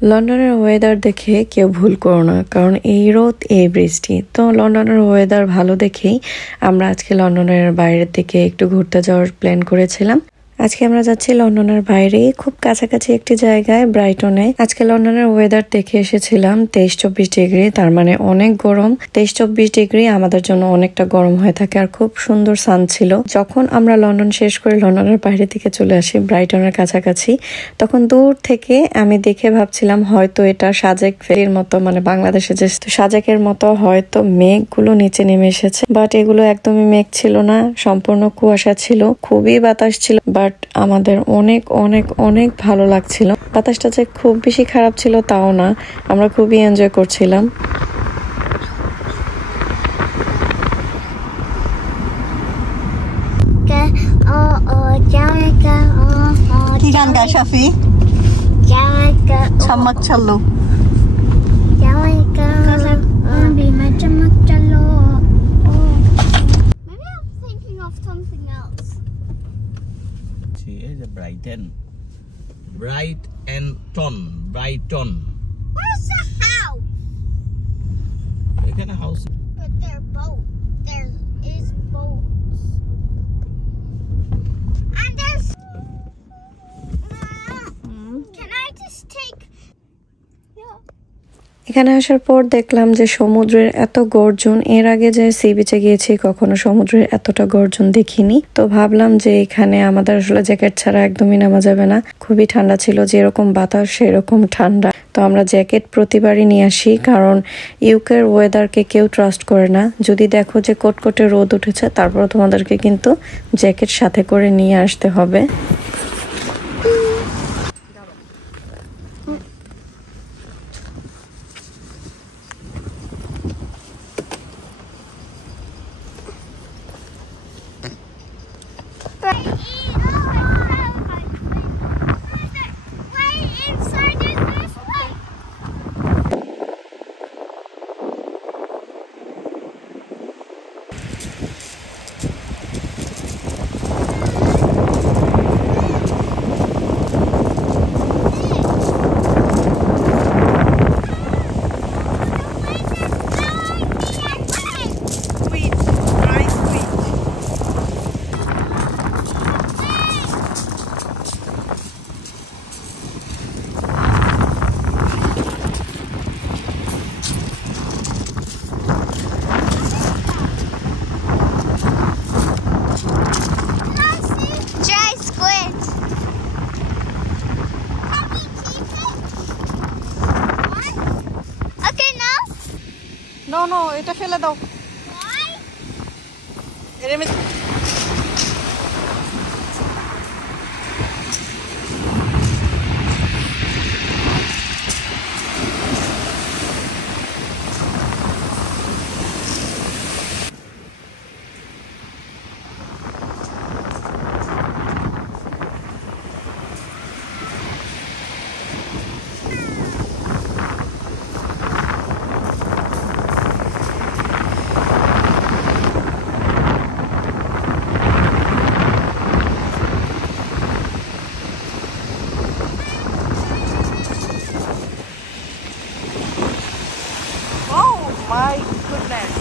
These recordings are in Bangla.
লন্ডনের ওয়েদার দেখে কেউ ভুল করো না, কারণ এই রোদ এই বৃষ্টি। তো লন্ডনের ওয়েদার ভালো দেখেই আমরা আজকে লন্ডনের বাইরের দিকে একটু ঘুরতে যাওয়ার প্ল্যান করেছিলাম। আজকে আমরা যাচ্ছি লন্ডনের বাইরে খুব কাছাকাছি একটি জায়গায়, ব্রাইটনে। আজকে লন্ডনের ওয়েদার দেখে এসেছিলাম 23-24 ডিগ্রি, তার মানে অনেক গরম। 23-24 ডিগ্রি আমাদের জন্য অনেকটা গরম হয়ে থাকে, আর খুব সুন্দর সান ছিল। যখন আমরা লন্ডন শেষ করে লন্ডনের বাইরে থেকে চলে আসি ব্রাইটনের কাছাকাছি, তখন দূর থেকে আমি দেখে ভাবছিলাম হয়তো এটা সাজেক ফেরির মতো, মানে বাংলাদেশে যে সাজেকের মতো হয়তো মেঘগুলো নিচে নেমে এসেছে, বাট এগুলো একদমই মেঘ ছিল না, সম্পূর্ণ কুয়াশা ছিল, খুবই বাতাস ছিল। বাট আমাদের অনেক অনেক অনেক ভালো লাগছিল। বাতাসটা যে খুব বেশি খারাপ ছিল তাও না, আমরা খুবই এনজয় করছিলাম। কি গান গায় শাফি? চাম্মাক চাল্লু। Brighton. Where's the house? What kind of house? But they're boats. There is boats. And there's... Can I just take... এখানে আসার পর দেখলাম যে সমুদ্রের এত গর্জন, এর আগে যে সি বিচে গিয়েছি কখনো সমুদ্রের এতটা গর্জন দেখিনি। তো ভাবলাম যে এখানে আমাদের আসলে জ্যাকেট ছাড়া একদমই নামা যাবে না, খুবই ঠান্ডা ছিল, যেরকম বাতাস সেরকম ঠান্ডা। তো আমরা জ্যাকেট প্রতিবারই নিয়ে আসি, কারণ ইউকের ওয়েদারকে কেউ ট্রাস্ট করে না। যদি দেখো যে কটকটে রোদ উঠেছে, তারপর তোমাদেরকে কিন্তু জ্যাকেট সাথে করে নিয়ে আসতে হবে। No, এটা ফেলে দাও। My goodness.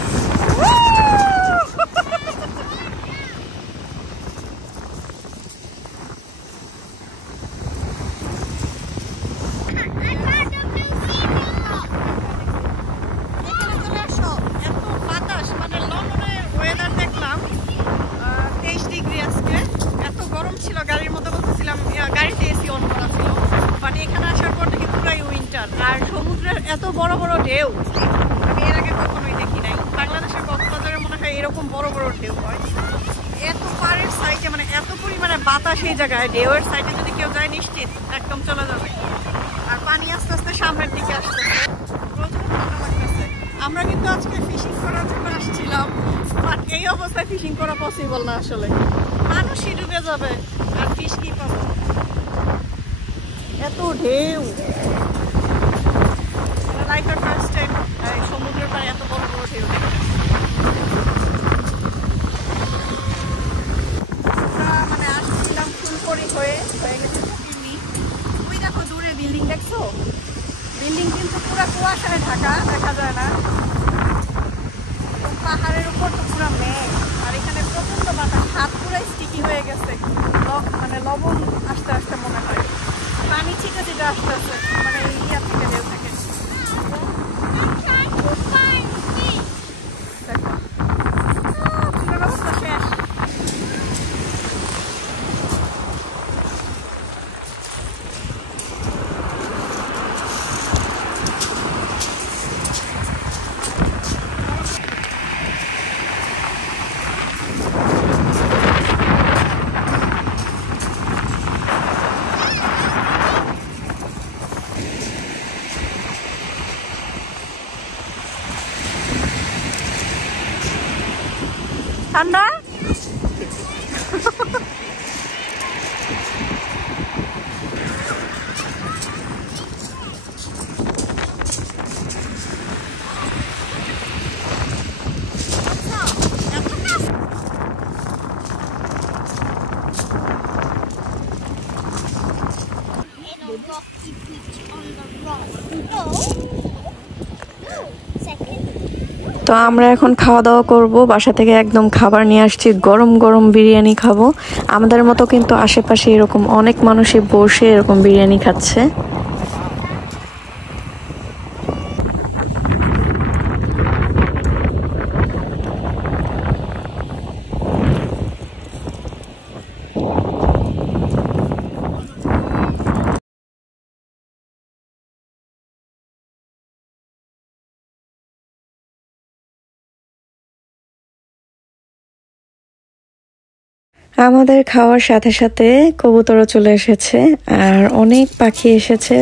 আর সমুদ্রের এত বড় বড় ঢেউ আমি এর আগে কখনোই দেখি নাই। বাংলাদেশের কক্সবাজারে মনে হয় এরকম বড় বড় ঢেউ হয়। এত পাড়ের সাইডে, মানে এত পরিমাণে বাতাস এই জায়গায়, ঢেউয়ের সাইডে যদি কেউ যায় নিশ্চিত একদম চলে যাবে। আর পানি আস্তে আস্তে সামনের দিকে আসতেছে, প্রচুর ঠান্ডা লাগতেছে। আমরা কিন্তু আজকে ফিশিং করার জন্য আসছিলাম, বাট এই অবস্থায় ফিশিং করা পসিবল না আসলে, মানুষই ডুবে যাবে আর ফিশ কি পাবো, এত ঢেউ। লাইফের ফার্স্ট টাইম সমুদ্রের পাড়ে এত বড় বড় ঢেউ দেখে। মানে আসছিলাম ফুলকড়ি হয়ে গেছে। ওই দেখো দূরে বিল্ডিং দেখছো, বিল্ডিং কিন্তু পুরো কুয়াশায় ঢাকা, দেখা যায় না। পাহাড়ের উপর তো পুরো মেঘ, আর এখানে প্রচন্ড বাতাস, হাত পুরো স্টিকি হয়ে গেছে। মানে লবণ আস্তে আস্তে মনে হয়, পানি ছিটে ছিটে আস্তে আস্তে, মানে ইয়ার থেকে ঢেউ থেকে। পুরো ব্যবস্থা শেষ। ঠান্ডা rocky beach on the rock. No. No. Second. তো আমরা এখন খাওয়া দাওয়া করব। বাসা থেকে একদম খাবার নিয়ে আসছি, গরম গরম বিরিয়ানি খাবো। আমাদের মতো কিন্তু আশেপাশে এরকম অনেক মানুষই বসে এরকম বিরিয়ানি খাচ্ছে। আমাদের খাওয়ার সাথে সাথে কবুতরও চলে এসেছে, আর অনেক পাখি এসেছে।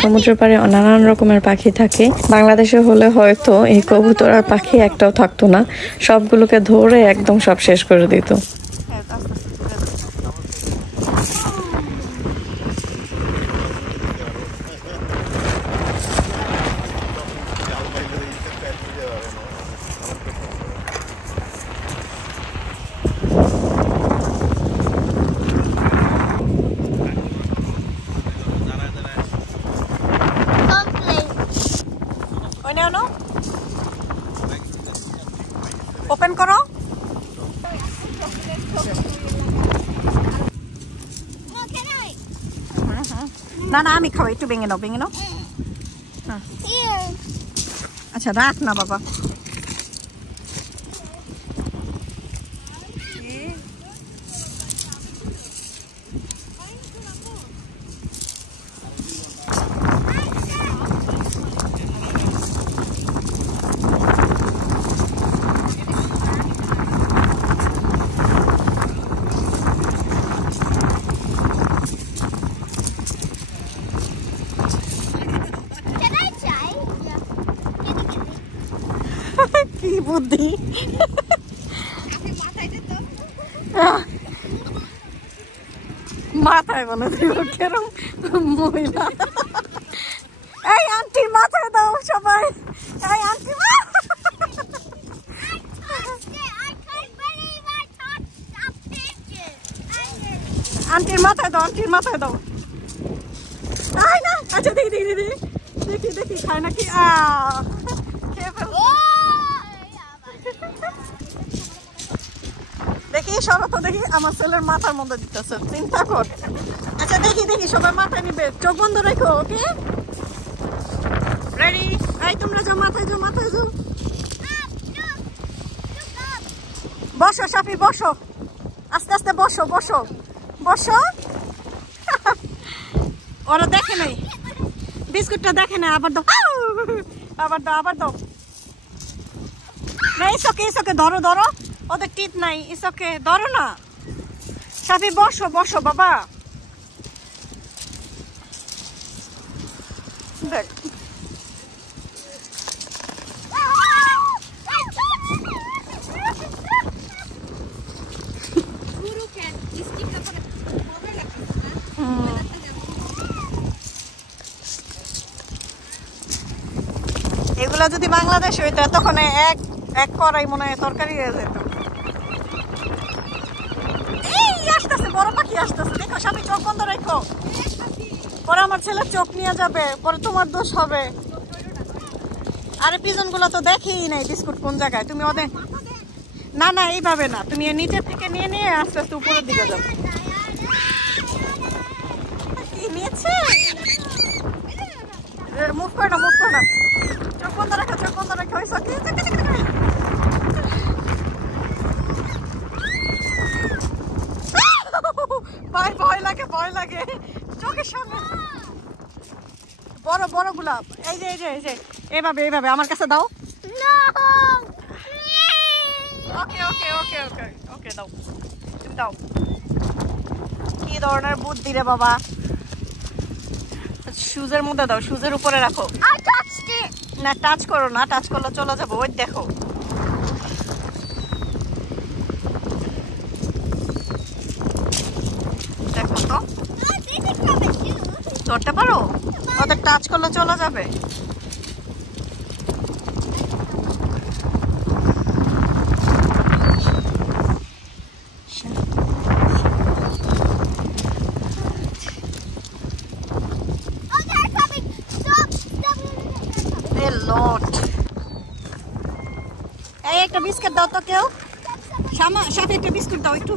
সমুদ্রের পাড়ে নানান রকমের পাখি থাকে। বাংলাদেশে হলে হয়তো এই কবুতর আর পাখি একটাও থাকতো না, সবগুলোকে ধরে একদম সব শেষ করে দিত। ওপেন করো। না না, আমি খাবো, একটু ভেঙে নাও, ভেঙে নাও। আচ্ছা রাখ না বাবা। কি বুদ্ধি! মাথায় বলে দেব, কেরম মহিলা। এই আন্টির মাথায় দাও সবাই, এই আন্টি। আন্টির মাথায় দাও, আন্টির মাথায় দাও। আয় না, আচ্ছা দেখি দেখি দেখি দেখি দেখি খায় নাকি। দেখি সরো তো, দেখি আমার ছেলের মাথার মধ্যে দিতেছে, চিন্তা কর। আচ্ছা দেখি দেখি, সবাই মাথায় নিবে, চোখ বন্ধ রেখো। Okay ready? এই তোমরা যাও, মাথায় যাও, মাথায় যাও। বসো সাফি, বসো, আস্তে আস্তে বসো, বসো বসো। ওরা দেখে নাই, বিস্কুটটা দেখে না। আবার দাও, আবার দাও, আবার দাও। না ইসোকে, ইসোকে, ধরো ধরো, ওদের টিপ নাই, ইসোকে, ধরো না। সাফি বসো, বসো বাবা। দেখ এগুলা যদি বাংলাদেশ হইতো তখন এক কড়াই মনে হয় তরকারি হয়ে যেত। এই আসতেছে, বড় পাখি আসতেছে, দেখো সবাই চোখ বন্ধ রাখো। পরে আমার ছেলে চোখ নিয়ে যাবে, পরে তোমার দোষ হবে। আরে পিজন গুলো তো দেখেই নাই বিস্কুট কোন জায়গায়। তুমি ওদের না না এইভাবে না, তুমি নিচের থেকে নিয়ে নিয়ে আস্তে আস্তে উপরের দিকে যাবে। কি নিয়েছে? মুভ করে না, মুভ করে না, চোখ বন্ধ রাখো, চোখ বন্ধ রাখো। ভাই ভয় লাগে, ভয় লাগে, চোখের সামনে বড় বড় গোলাপ। এই যে এই যে এই যে এইভাবে এইভাবে আমার কাছে দাও। ওকে ওকে ওকে ওকে ওকে দাও, তুমি দাও। কি ধরনের বুদ্ধি রে বাবা। শুজের মধ্যে দাও, শুজের উপরে রাখো। না টাচ করো না, টাচ করলে চলে যাবো। ওই দেখো দেখো তো ধরতে পারো, ওদের টাচ করলে চলে যাবে। এই একটা বিস্কুট দাও তো কেউ, সাথে একটা বিস্কুট দাও একটু।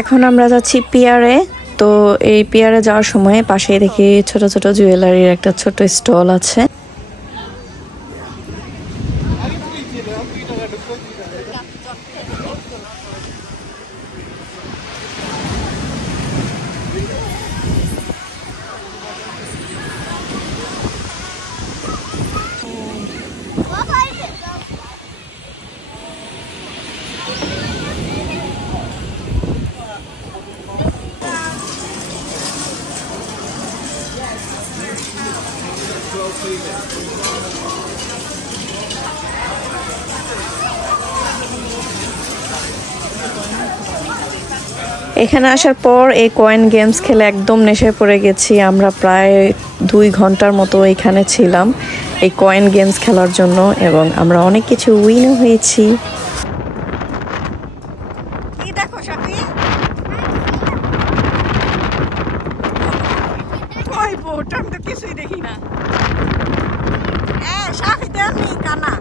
এখন আমরা যাচ্ছি পিয়ারে। তো এই পিয়ারে যাওয়ার সময় পাশে দেখি ছোট ছোট জুয়েলারির একটা ছোট স্টল আছে। এখানে আসার পর এই কয়েন গেমস খেলে একদম নেশায় পড়ে গেছি। আমরা প্রায় 2 ঘন্টার মতো এখানে ছিলাম এই কয়েন গেমস খেলার জন্য, এবং আমরা অনেক কিছু উইনও হয়েছি। কি দেখো সাথী? কই বোট, আমি তো কিছুই দেখি না। সাথী দেননি কানা,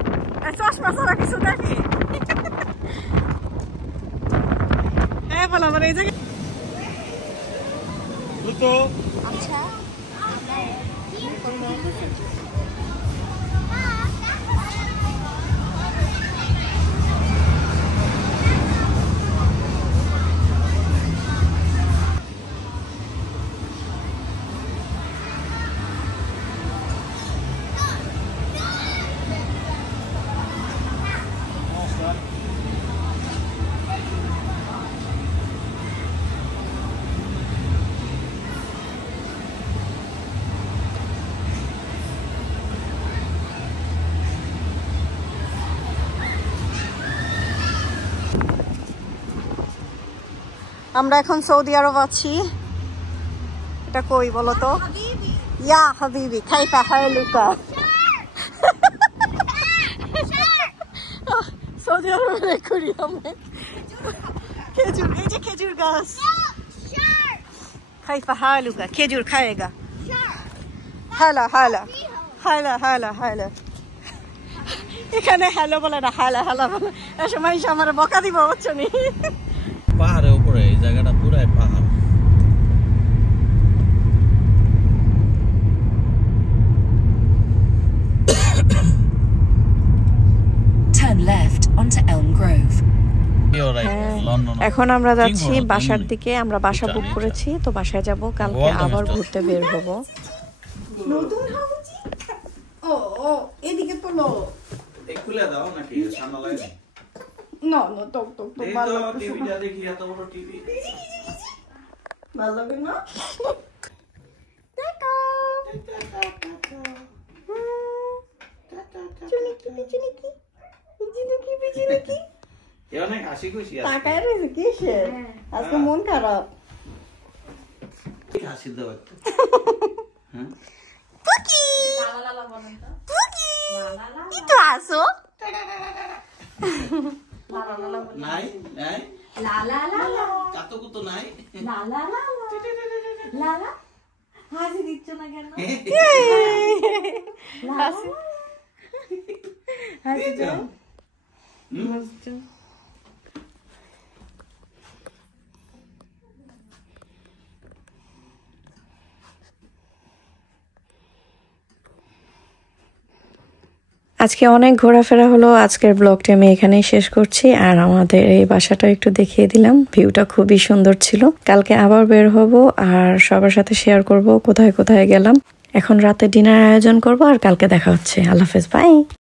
চশমা ছাড়া কিছু দেখি। বলো আমার এই জায়গায় আচ্ছা আমরা এখন সৌদি আরব আছি। এটা কই বলো তো? ইয়া হাবিবি কাইফা হালুকা। সৌদি আরবে করি আমরা খেজুর, এই যে খেজুর গাছ। কাইফা হালুকা, খেজুর খায়েগা। হালা হালা হালা হালা হালা। এখানে হ্যালো বলে না, হালা হালা বলে। এ সময় আমার বকা দিব, বুঝছো নি? পাহাড়ের উপরে এই জায়গাটা পুরাই পাহাড়। Turn left onto Elm Grove. এখন আমরা যাচ্ছি বাসার দিকে। আমরা বাসা বুক করেছি, তো বাসায় যাব, কালকে আবার ঘুরতে বের হব। ও ও এদিকে তোলো। এই খুলে দাও নাকি ঠান্ডা লাগে? না না টক টক টক ভালো লাগে। টিভিটা দেখি, এত বড় টিভি ভালো লাগে না? দেখো অনেক হাসি খুশি আছে। তাকায় রয়েছে কিসের? আজকে মন খারাপ। হাসি দাও একটা। একটু আসো। নাই নাই কাতকুতো নাই। হাসি দিচ্ছ না কেন? হাসি দাও। আজকে অনেক ঘোরাফেরা হলো। আজকের ব্লগটা আমি এখানেই শেষ করছি, আর আমাদের এই বাসাটা একটু দেখিয়ে দিলাম। ভিউটা খুবই সুন্দর ছিল। কালকে আবার বের হব আর সবার সাথে শেয়ার করব কোথায় কোথায় গেলাম। এখন রাতে ডিনার আয়োজন করব, আর কালকে দেখা হচ্ছে। আল্লাহ হাফেজ, বাই।